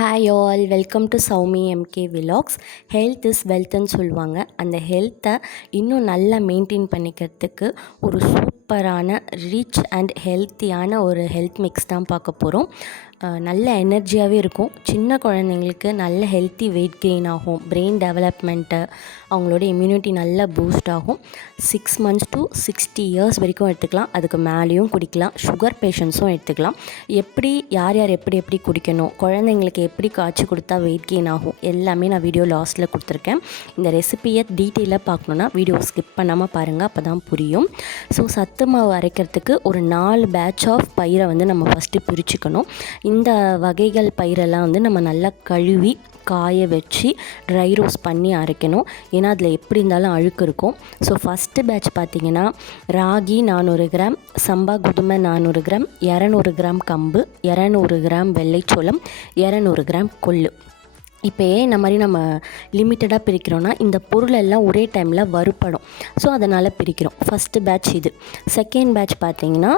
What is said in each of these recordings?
Hi all welcome to Soumi MK vlogs health is வெல்த்னு சொல்லுவாங்க. அந்த ஹெல்த்தை இன்னும் நல்லா மெயின்டைன் பண்ணிக்கிறதுக்கு ஒரு சூப்பரான ரிச் அண்ட் ஹெல்த்தியான ஒரு ஹெல்த் மிக்ஸ் தான் பார்க்க போகிறோம் நல்ல எனர்ஜியாகவே இருக்கும். சின்ன குழந்தைங்களுக்கு நல்ல ஹெல்த்தி வெயிட் கெயின் ஆகும். பிரெயின் டெவலப்மெண்ட்டு அவங்களோட இம்யூனிட்டி நல்லா பூஸ்ட் ஆகும். Six months to sixty years வரைக்கும் எடுத்துக்கலாம். அதுக்கு மேலேயும் குடிக்கலாம். சுகர் பேஷண்ட்ஸும் எடுத்துக்கலாம். எப்படி யார் யார் எப்படி எப்படி குடிக்கணும்? குழந்தைங்களுக்கு எப்படி காய்ச்சி கொடுத்தா வெயிட் கெயின் ஆகும்? எல்லாமே நான் வீடியோ லாஸ்ட்டில் கொடுத்துருக்கேன். இந்த ரெசிபியை டீட்டெயிலாக பார்க்கணுன்னா வீடியோ ஸ்கிப் பண்ணாமல் பாருங்கள் அப்போ தான் புரியும். ஸோ சத்து மாவு அரைக்கிறதுக்கு ஒரு நாலு பேட்ச் ஆஃப் பயிரை வந்து நம்ம ஃபஸ்ட்டு பிரிச்சுக்கணும். இந்த வகைகள் பயிரெல்லாம் வந்து நம்ம நல்லா கழுவி காய வச்சு ட்ரை ரோஸ் பண்ணி அரைக்கணும். ஏன்னா அதில் எப்படி இருந்தாலும் அழுக்கு இருக்கும். ஸோ ஃபஸ்ட்டு பேட்ச் பார்த்திங்கன்னா ராகி நானூறு கிராம் சம்பா குதுமை நானூறு கிராம் இரநூறு கிராம் கம்பு இரநூறு கிராம் வெள்ளைச்சோளம் இரநூறு கிராம் கொள்ளு. இப்போ ஏன் இந்த மாதிரி நம்ம லிமிட்டடாக பிரிக்கிறோன்னா இந்த பொருள் எல்லாம் ஒரே டைமில் வறுப்படும் ஸோ அதனால் பிரிக்கிறோம். ஃபஸ்ட்டு பேட்ச் இது. செகண்ட் பேட்ச் பார்த்தீங்கன்னா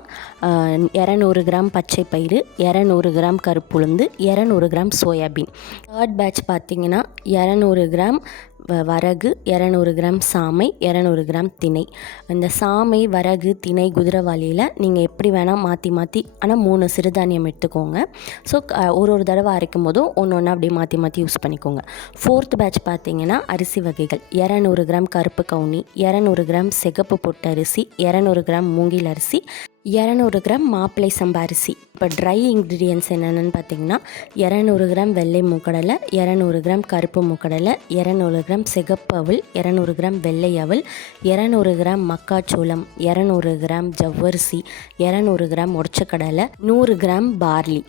இரநூறு கிராம் பச்சை பயிறு இரநூறு கிராம் கருப்புளுந்து இரநூறு கிராம் சோயாபீன். தேர்ட் பேட்ச் பார்த்தீங்கன்னா இரநூறு கிராம் வரகு இரநூறு கிராம் சாமை இரநூறு கிராம் திணை. இந்த சாமை வரகு திணை குதிரைவாளியில் நீங்கள் எப்படி வேணால் மாற்றி மாற்றி ஆனால் மூணு சிறுதானியம் எடுத்துக்கோங்க. ஸோ ஒரு ஒரு தடவை அரைக்கும் போதும் ஒன்று ஒன்று அப்படியே மாற்றி மாற்றி யூஸ் பண்ணிக்கோங்க. ஃபோர்த் பேட்ச் பார்த்தீங்கன்னா அரிசி வகைகள். இரநூறு கிராம் கருப்பு கவுனி இரநூறு கிராம் சிகப்பு பொட்டு அரிசி இரநூறு கிராம் மூங்கில் அரிசி இரநூறு கிராம் மாப்பிளை சம்பா அரிசி. இப்போ ட்ரை இன்க்ரீடியன்ஸ் என்னென்னு பார்த்தீங்கன்னா இரநூறு கிராம் வெள்ளை மூக்கடலை இரநூறு கிராம் கருப்பு மூக்கடலை இரநூறு கிராம் சிகப்பு அவள் இரநூறு கிராம் வெள்ளை அவள் இரநூறு கிராம் மக்காச்சோளம் இரநூறு கிராம் ஜவ்வரிசி இரநூறு கிராம் உடச்சக்கடலை நூறு கிராம் பார்லி.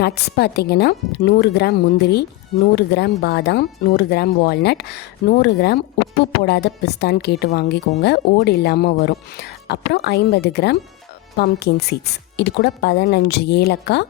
நட்ஸ் பார்த்திங்கன்னா நூறு கிராம் முந்திரி நூறு கிராம் பாதாம் நூறு கிராம் வால்நட் நூறு கிராம் உப்பு போடாத பிஸ்தான்னு கேட்டு வாங்கிக்கோங்க. ஓடு இல்லாமல் வரும். அப்புறம் ஐம்பது கிராம் பம்கின் சீட்ஸ் இது கூட பதினஞ்சு ஏலக்காய்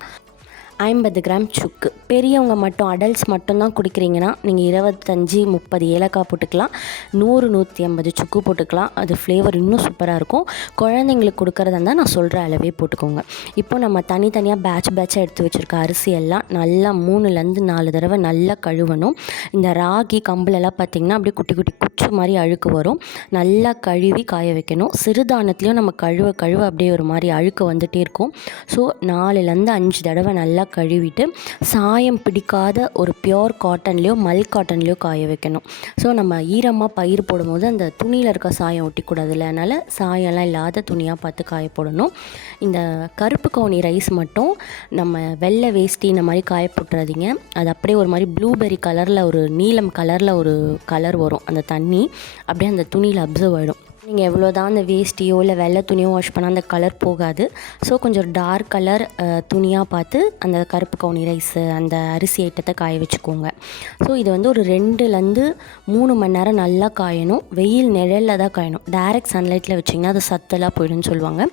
ஐம்பது கிராம் சுக்கு. பெரியவங்க மட்டும் அடல்ட்ஸ் மட்டும்தான் குடிக்கிறீங்கன்னா நீங்கள் இருபத்தஞ்சி முப்பது ஏலக்காய் போட்டுக்கலாம். நூறு நூற்றி ஐம்பது சுக்கு போட்டுக்கலாம். அது ஃப்ளேவர் இன்னும் சூப்பராக இருக்கும். குழந்தைங்களுக்கு கொடுக்குறதா இருந்தால் நான் சொல்கிற அளவே போட்டுக்கோங்க. இப்போ நம்ம தனித்தனியாக பேட்ச் பேட்சாக எடுத்து வச்சுருக்க அரிசி எல்லாம் நல்லா மூணுலேருந்து நாலு தடவை நல்லா கழுவணும். இந்த ராகி கம்புலெல்லாம் பார்த்திங்கன்னா அப்படியே குட்டி குட்டி குச்சு மாதிரி அழுக்கு வரும். நல்லா கழுவி காய வைக்கணும். சிறுதானத்துலேயும் நம்ம கழுவ கழுவ அப்படியே ஒரு மாதிரி அழுக்கு வந்துகிட்டே இருக்கும். ஸோ நாலுலேருந்து அஞ்சு தடவை நல்லா கழுவிட்டு சாயம் பிடிக்காத ஒரு பியோர் காட்டன்லேயோ மல் காட்டன்லேயோ காய வைக்கணும். ஸோ நம்ம ஈரமாக பயிர் போடும்போது அந்த துணியில் இருக்க சாயம் ஒட்டிக்கூடாதுல்ல. அதனால் சாயம்லாம் இல்லாத துணியாக பார்த்து காய போடணும். இந்த கருப்பு கவுனி ரைஸ் மட்டும் நம்ம வெள்ளை வேஷ்டி இந்த மாதிரி காய போட்டுறாதீங்க. அது அப்படியே ஒரு மாதிரி ப்ளூபெரி கலரில் ஒரு நீலம் கலரில் ஒரு கலர் வரும். அந்த தண்ணி அப்படியே அந்த துணியில் அப்சர்வ் ஆகிடும் நீங்கள் எவ்வளோ தான் அந்த வேஸ்ட்டியோ இல்லை வெள்ளை துணியோ வாஷ் பண்ணால் அந்த கலர் போகாது. ஸோ கொஞ்சம் டார்க் கலர் துணியாக பார்த்து அந்த கருப்பு கவுனி ரைஸு அந்த அரிசி ஐட்டத்தை காய வச்சுக்கோங்க. ஸோ இது வந்து ஒரு ரெண்டுலேருந்து மூணு மணி நேரம் நல்லா காயணும். வெயில் நிழலில் தான் காயணும். டைரக்ட் சன்லைட்டில் வச்சிங்கன்னா அது சத்தெல்லாம் போயிடும்னு சொல்லுவாங்க.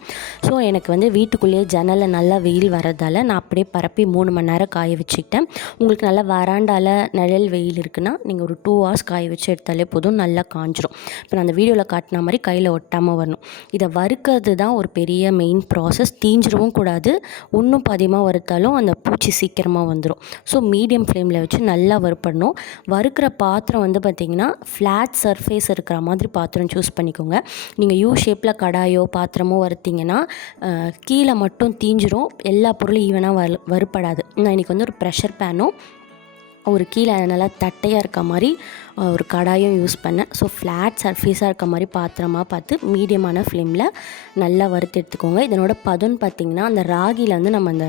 ஸோ எனக்கு வந்து வீட்டுக்குள்ளேயே ஜன்னலில் நல்லா வெயில் வரதால் நான் அப்படியே பரப்பி மூணு மணி நேரம் காய வச்சுக்கிட்டேன். உங்களுக்கு நல்லா வராண்டால் நிழல் வெயில் இருக்குன்னா நீங்கள் ஒரு டூ ஹவர்ஸ் காய வச்சு எடுத்தாலே போதும். நல்லா காஞ்சிரும். இப்போ நான் அந்த வீடியோவில் காட்டின மாதிரி கையில் ஒட்டாமல் வரணும். இதை வறுக்கிறது தான் ஒரு பெரிய மெயின் ப்ராசஸ் தீஞ்சிடவும் கூடாது. ஒன்றும் பாதியமாக வறுத்தாலும் அந்த பூச்சி சீக்கிரமாக வந்துடும் ஸோ மீடியம் ஃப்ளேமில் வச்சு நல்லா வறுப்படணும். வறுக்கிற பாத்திரம் வந்து பார்த்திங்கன்னா ஃப்ளாட் சர்ஃபேஸ் இருக்கிற மாதிரி பாத்திரம் சூஸ் பண்ணிக்கோங்க. நீங்கள் யூ ஷேப்பில் கடாயோ பாத்திரமோ வறுத்திங்கன்னா கீழே மட்டும் தீஞ்சிரும். எல்லா பொருளும் ஈவனாக வறு வறுப்படாது நான் இன்றைக்கி வந்து ஒரு ப்ரெஷர் பேனும் ஒரு கீழே நல்லா தட்டையாக இருக்க மாதிரி ஒரு கடாயும் யூஸ் பண்ணேன். ஸோ ஃப்ளாட் சர்ஃபீஸாக இருக்க மாதிரி பாத்திரமாக பார்த்து மீடியமான ஃப்ளேமில் நல்லா வறுத்து எடுத்துக்கோங்க. இதனோட பதுன்னு பார்த்திங்கன்னா அந்த ராகியில் வந்து நம்ம அந்த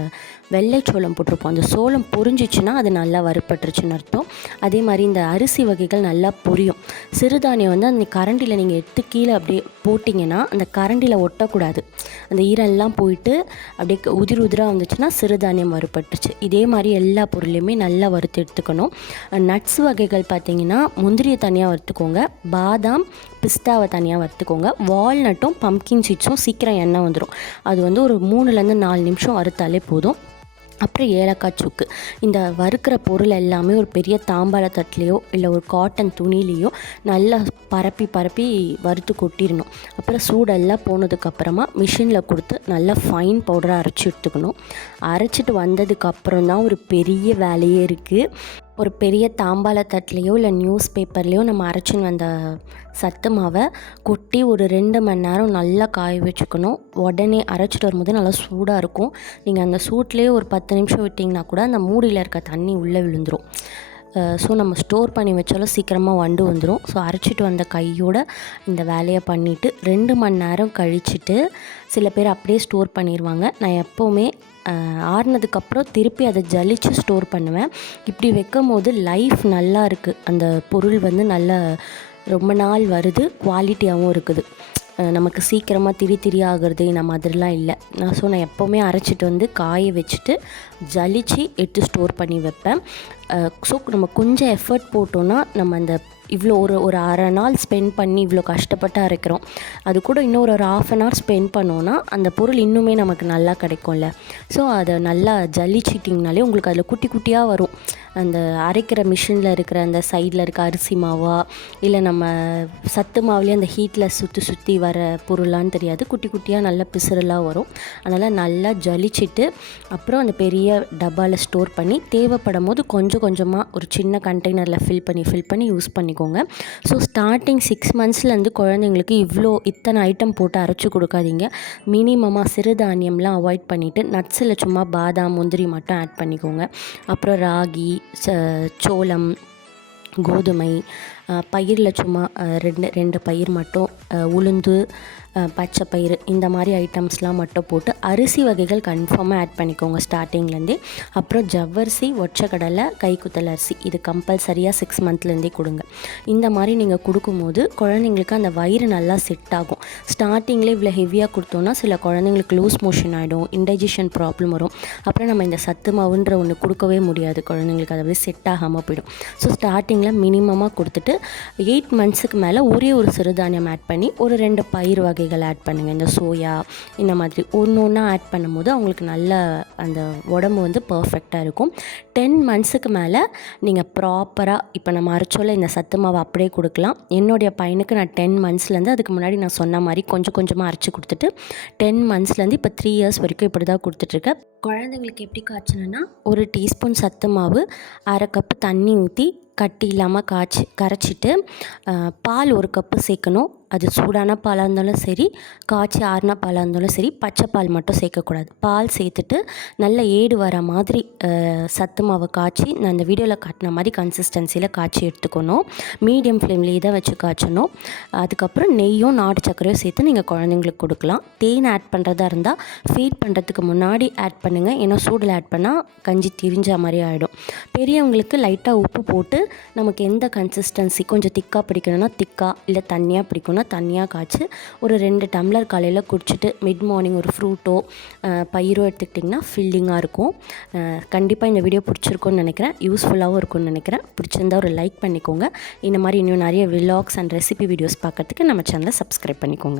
வெள்ளை சோளம் போட்டிருப்போம். அந்த சோளம் பொரிஞ்சிச்சுன்னா அது நல்லா வறுப்பட்டுருச்சுன்னு அர்த்தம். அதே மாதிரி இந்த அரிசி வகைகள் நல்லா பொரியும். சிறுதானியம் வந்து அந்த கரண்டியில் நீங்கள் எடுத்து கீழே அப்படியே போட்டிங்கன்னா அந்த கரண்டியில் ஒட்டக்கூடாது. அந்த ஈரெல்லாம் போயிட்டு அப்படியே உதிர் உதிராக வந்துச்சுன்னா சிறுதானியம் வறுப்பட்டுருச்சு இதே மாதிரி எல்லா பொருளையுமே நல்லா வறுத்து எடுத்துக்கணும். நட்ஸ் வகைகள் பார்த்திங்கன்னா முந்திரியை தனியாக வறுத்துக்கோங்க. பாதாம் பிஸ்தாவை தனியாக வறுத்துக்கோங்க. வால்நட்டும் பம்கின் சீட்ஸும் சீக்கிரம் எண்ணெய் வந்துடும் அது வந்து ஒரு மூணுலேருந்து நாலு நிமிஷம் வறுத்தாலே போதும். அப்புறம் ஏலக்காய் சுக்கு. இந்த வறுக்கிற பொருள் எல்லாமே ஒரு பெரிய தாம்பாள தட்டிலையோ இல்லை ஒரு காட்டன் துணிலேயோ நல்லா பரப்பி பரப்பி வறுத்து கொட்டிடணும் அப்புறம் சூடெல்லாம் போனதுக்கப்புறமா மிஷினில் கொடுத்து நல்லா ஃபைன் பவுடராக அரைச்சி எடுத்துக்கணும். அரைச்சிட்டு வந்ததுக்கப்புறம் தான் ஒரு பெரிய வேலையே இருக்குது ஒரு பெரிய தாம்பாள தட்டுலேயோ இல்லை நியூஸ் பேப்பர்லேயோ நம்ம அரைச்சின்னு வந்த சத்து மாவை கொட்டி ஒரு ரெண்டு மணி நேரம் நல்லா காய வச்சுக்கணும். உடனே அரைச்சிட்டு வரும்போது நல்லா சூடாக இருக்கும். நீங்கள் அந்த சூட்லேயே ஒரு பத்து நிமிஷம் விட்டிங்கன்னா கூட அந்த மூடியில் இருக்க தண்ணி உள்ளே விழுந்துடும் ஸோ நம்ம ஸ்டோர் பண்ணி வச்சாலும் சீக்கிரமாக வண்டு வந்துடும் ஸோ அரைச்சிட்டு வந்த கையோட இந்த வேலையை பண்ணிவிட்டு ரெண்டு மணி நேரம் கழிச்சிட்டு சில பேர் அப்படியே ஸ்டோர் பண்ணிடுவாங்க நான் எப்போவுமே ஆறுனதுக்கப்புறம் திருப்பி அதை ஜலித்து ஸ்டோர் பண்ணுவேன். இப்படி வைக்கும் போது லைஃப் நல்லா இருக்குது அந்த பொருள் வந்து நல்ல ரொம்ப நாள் வருது குவாலிட்டியாகவும் இருக்குது. நமக்கு சீக்கிரமாக திரி திரி ஆகிறது இந்த மாதிரிலாம் இல்லை. நான் ஸோ நான் எப்போவுமே அரைச்சிட்டு வந்து காய வச்சுட்டு ஜலிச்சு எடுத்து ஸ்டோர் பண்ணி வைப்பேன். ஸோ நம்ம கொஞ்சம் எஃபர்ட் போட்டோன்னா நம்ம அந்த இவ்வளோ ஒரு ஒரு அரை நாள் ஸ்பெண்ட் பண்ணி இவ்வளோ கஷ்டப்பட்டு அரைக்கிறோம் அது கூட இன்னொரு ஒரு ஆஃப் அன் ஹவர் ஸ்பெண்ட் பண்ணோன்னா அந்த பொருள் இன்னுமே நமக்கு நல்லா கிடைக்கும்ல. ஸோ அதை நல்லா ஜல்லிச்சிட்டிங்கனாலே உங்களுக்கு அதில் குட்டி குட்டியாக வரும். அந்த அரைக்கிற மிஷினில் இருக்கிற அந்த சைடில் இருக்க அரிசி மாவா இல்லை நம்ம சத்து மாவுலேயே அந்த ஹீட்டில் சுற்றி சுற்றி வர பொருளான்னு தெரியாது. குட்டி குட்டியாக நல்லா பிசுறலாக வரும். அதனால் நல்லா ஜலிச்சிட்டு அப்புறம் அந்த பெரிய டப்பாவில் ஸ்டோர் பண்ணி தேவைப்படும் போது கொஞ்சம் கொஞ்சம் கொஞ்சமாக ஒரு சின்ன கண்டெய்னரில் ஃபில் பண்ணி ஃபில் பண்ணி யூஸ் பண்ணிக்கோங்க. ஸோ ஸ்டார்டிங் சிக்ஸ் மந்த்ஸ்லேருந்து குழந்தைங்களுக்கு இவ்வளோ இத்தனை ஐட்டம் போட்டு அரைச்சி கொடுக்காதீங்க. மினிமமாக சிறுதானியம்லாம் அவாய்ட் பண்ணிவிட்டு நட்ஸில் சும்மா பாதாம் முந்திரி மட்டும் ஆட் பண்ணிக்கோங்க. அப்புறம் ராகி ச சோளம் கோதுமை பயிரில் சும்மா ரெண்டு ரெண்டு பயிர் மட்டும் உளுந்து பச்சை பயிறு இந்த மாதிரி ஐட்டம்ஸ்லாம் மட்டும் போட்டு அரிசி வகைகள் கன்ஃபார்மாக ஆட் பண்ணிக்கோங்க ஸ்டார்டிங்லேருந்தே அப்புறம் ஜவ்வரிசி ஒச்சக்கடலை கைக்குத்தல் அரிசி. இது கம்பல்சரியாக சிக்ஸ் மந்த்லேருந்தே கொடுங்க. இந்த மாதிரி நீங்கள் கொடுக்கும்போது குழந்தைங்களுக்கு அந்த வயிறு நல்லா செட் ஆகும். ஸ்டார்டிங்லேயே இவ்வளோ ஹெவியாக கொடுத்தோன்னா சில குழந்தைங்களுக்கு லூஸ் மோஷன் ஆகிடும் இன்டைஜஷன் ப்ராப்ளம் வரும். அப்புறம் நம்ம இந்த சத்து மாவுன்ற ஒன்று கொடுக்கவே முடியாது. குழந்தைங்களுக்கு அதாவது செட் ஆகாமல் போயிடும். ஸோ ஸ்டார்டிங்கில் மினிமமாக கொடுத்துட்டு எயிட் மந்த்ஸுக்கு மேலே ஒரே ஒரு சிறுதானியம் ஆட் பண்ணி ஒரு ரெண்டு பயிர் வகை காய்கறிகள் ஆட் பண்ணுங்கள் இந்த சோயா இந்த மாதிரி ஒன்று ஒன்றா ஆட் பண்ணும்போது அவங்களுக்கு நல்ல அந்த உடம்பு வந்து பர்ஃபெக்டாக இருக்கும். டென் மந்த்ஸுக்கு மேலே நீங்கள் ப்ராப்பராக இப்போ நம்ம அரைச்சோல இந்த சத்து மாவு அப்படியே கொடுக்கலாம். என்னுடைய பையனுக்கு நான் டென் மந்த்ஸ்லேருந்து அதுக்கு முன்னாடி நான் சொன்ன மாதிரி கொஞ்சம் கொஞ்சமாக அரைச்சி கொடுத்துட்டு டென் மந்த்ஸ்லேருந்து இப்போ த்ரீ இயர்ஸ் வரைக்கும் இப்படி தான் கொடுத்துட்ருக்கேன் குழந்தைங்களுக்கு எப்படி காய்ச்சணுன்னா ஒரு டீஸ்பூன் சத்து மாவு அரை கப்பு தண்ணி ஊற்றி கட்டி இல்லாமல் காய்ச்சி கரைச்சிட்டு பால் ஒரு கப்பு சேர்க்கணும். அது சூடான பாலாக இருந்தாலும் சரி காய்ச்சி ஆறின பாலாக இருந்தாலும் சரி பச்சை பால் மட்டும் சேர்க்கக்கூடாது. பால் சேர்த்துட்டு நல்ல ஏடு வர மாதிரி சத்து மாவு காய்ச்சி நான் அந்த வீடியோவில் காட்டின மாதிரி கன்சிஸ்டன்சியில் காய்ச்சி எடுத்துக்கணும். மீடியம் ஃப்ளேம்லேயே தான் வச்சு காய்ச்சணும். அதுக்கப்புறம் நெய்யும் நாட்டு சர்க்கரையும் சேர்த்து நீங்கள் குழந்தைங்களுக்கு கொடுக்கலாம். தேன் ஆட் பண்ணுறதா இருந்தால் ஃபீட் பண்ணுறதுக்கு முன்னாடி ஆட் பண்ணுங்கள் ஏன்னா சூடில் ஆட் பண்ணால் கஞ்சி திரிஞ்ச மாதிரி ஆகிடும் பெரியவங்களுக்கு லைட்டாக உப்பு போட்டு நமக்கு எந்த கன்சிஸ்டன்சி கொஞ்சம் திக்காக பிடிக்கணும்னா திக்காக இல்லை தண்ணியாக பிடிக்கணும். பிடிக்கணும்னா தண்ணியாக காய்ச்சி ஒரு ரெண்டு டம்ளர் காலையில் குடிச்சிட்டு மிட் மார்னிங் ஒரு ஃப்ரூட்டோ பயிரோ எடுத்துக்கிட்டிங்கன்னா ஃபில்லிங்காக இருக்கும். கண்டிப்பாக இந்த வீடியோ பிடிச்சிருக்கோன்னு நினைக்கிறேன். யூஸ்ஃபுல்லாகவும் இருக்கும்னு நினைக்கிறேன். பிடிச்சிருந்தா ஒரு லைக் பண்ணிக்கோங்க. இந்த மாதிரி இன்னும் நிறைய விலாக்ஸ் அண்ட் ரெசிபி வீடியோஸ் பார்க்குறதுக்கு நம்ம சேனலை சப்ஸ்கிரைப் பண்ணிக்கோங்க.